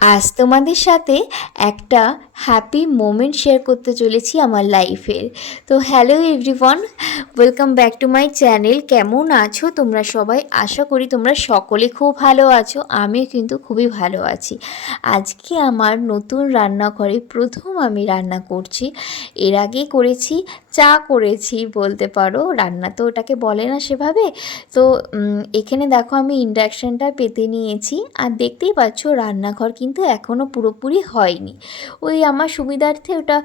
আজ তোমাদের সাথে একটা হ্যাপি মোমেন্ট শেয়ার করতে চলেছি আমার লাইফের। তো hello everyone, welcome back to my channel. কেমন আছো তোমরা সবাই? আশা করি তোমরা সকলে খুব ভালো আছো। আমিও কিন্তু খুবই ভালো আছি। আজকে আমার নতুন রান্নাঘরে প্রথম আমি রান্না করছি। এর আগে করেছি, চা করেছি বলতে পারো, রান্না তো ওটাকে বলে না সেভাবে। তো এখানে দেখো আমি ইন্ডাকশানটা পেতে নিয়েছি, আর দেখতেই পাচ্ছ রান্নাঘর কিন্তু এখনও পুরোপুরি হয়নি। ওই আমার সুবিধার্থে ওটা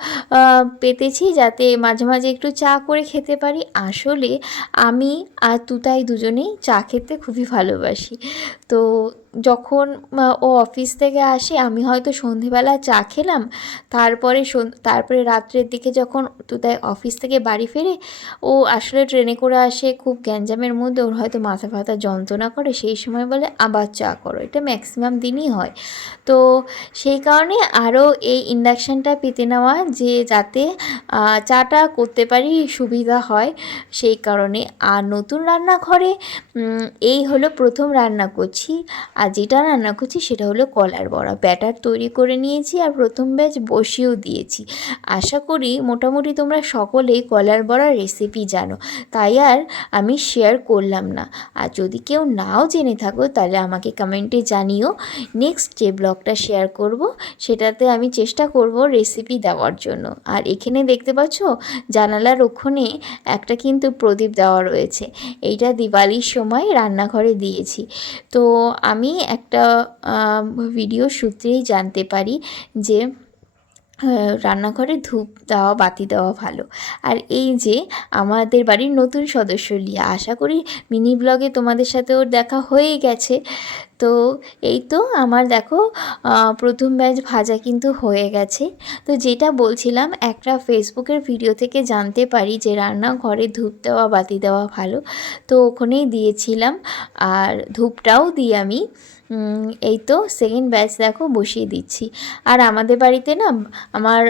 পেতেছি যাতে মাঝে মাঝে একটু চা করে খেতে পারি। আসলে আমি আর তুতাই দুজনেই চা খেতে খুবই ভালোবাসি। তো যখন ও অফিস থেকে আসে, আমি হয়তো সন্ধেবেলা চা খেলাম, তারপরে রাত্রের দিকে যখন তুতাই অফিস থেকে বাড়ি ফেরে, ও আসলে ট্রেনে করে আসে, খুব গ্যাঞ্জামের মধ্যে ওর হয়তো মাথা ফাথা যন্ত্রণা করে, সেই সময় বলে আবার চা করো। এটা ম্যাক্সিমাম দিনই হয়। তো সেই কারণে আরও এই ইন্ডাকশানটা পেতে নেওয়া, যে যাতে চাটা করতে পারি সুবিধা হয়, সেই কারণে। আর নতুন রান্নাঘরে এই হলো প্রথম রান্না করছি। আর যেটা রান্না করছি সেটা হলো কলার বড়া। ব্যাটার তৈরি করে নিয়েছি আর প্রথম ব্যাচ বসিয়েও দিয়েছি। আশা করি মোটামুটি তোমরা সকলেই কলার বড়ার রেসিপি জানো, তাই আর আমি শেয়ার করলাম না। আর যদি কেউ নাও জেনে থাকো তাহলে আমাকে কমেন্টে জানিও। নেক্সট যে ব্লগটা শেয়ার করব সেটাতে আমি চেষ্টা করব রেসিপি দেওয়ার জন্য। আর এখানে দেখতে পাচ্ছ জানালার ওখানে একটা কিন্তু প্রদীপ দেওয়া রয়েছে। এইটা দিওয়ালির সময় রান্নাঘরে দিয়েছি। তো আমি একটা ভিডিও সূত্রেই জানতে পারি যে রান্নাঘরে ধূপ দেওয়া, বাতি দেওয়া ভালো। আর এই যে আমাদের বাড়ির নতুন সদস্য লিয়া, আশা করি মিনি ব্লগে তোমাদের সাথে ওর দেখা হয়েই গেছে। তো এই তো আমার দেখো প্রথম ব্যাচ ভাজা কিন্তু হয়ে গেছে। তো যেটা বলছিলাম, একটা ফেসবুকের ভিডিও থেকে জানতে পারি যে রান্নাঘরে ধূপ দেওয়া, বাতি দেওয়া ভালো। তো ওখানেই দিয়েছিলাম, আর ধূপটাও দিই আমি। এই তো সেকেন্ড ব্যাচ দেখো বসিয়ে দিচ্ছি। আর আমাদের বাড়িতে না, আমার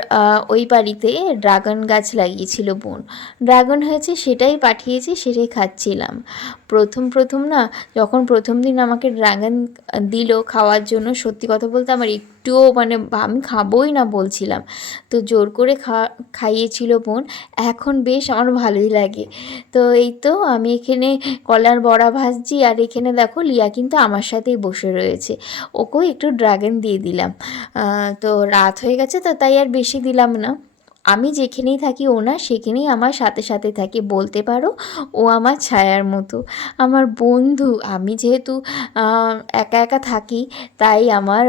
ওই বাড়িতে ড্রাগন গাছ লাগিয়েছিল বোন, ড্রাগন হয়েছে, সেটাই পাঠিয়েছি, সেটাই খাচ্ছিলাম। প্রথম না, যখন প্রথম দিন আমাকে ড্রাগন দিল খাওয়ার জন্য, সত্যি কথা বলতে আমার একটুও আমি খাবোই না বলছিলাম, তো জোর করে খাইয়েছিল বোন। এখন বেশ আমার ভালোই লাগে। তো এই তো আমি এখানে কলার বড়া ভাজছি, আর এখানে দেখো লিয়া কিন্তু আমার সাথেই বসে রয়েছে, ওকেও একটু ড্রাগন দিয়ে দিলাম। তো রাত হয়ে গেছে, তো তাই আর বেশি দিলাম না। আমি যেখানেই থাকি ও না সেখানেই আমার সাথে সাথে থাকে, বলতে পারো ও আমার ছায়ার মতো, আমার বন্ধু। আমি যেহেতু একা একা থাকি, তাই আমার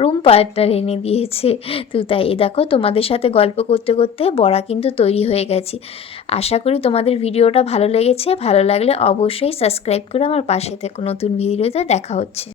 রুম পার্টনার এনে দিয়েছে। তো তাই দেখো তোমাদের সাথে গল্প করতে করতে বড়া কিন্তু তৈরি হয়ে গেছে। আশা করি তোমাদের ভিডিওটা ভালো লেগেছে। ভালো লাগলে অবশ্যই সাবস্ক্রাইব করে আমার পাশে থেকো। নতুন ভিডিওতে দেখা হচ্ছে।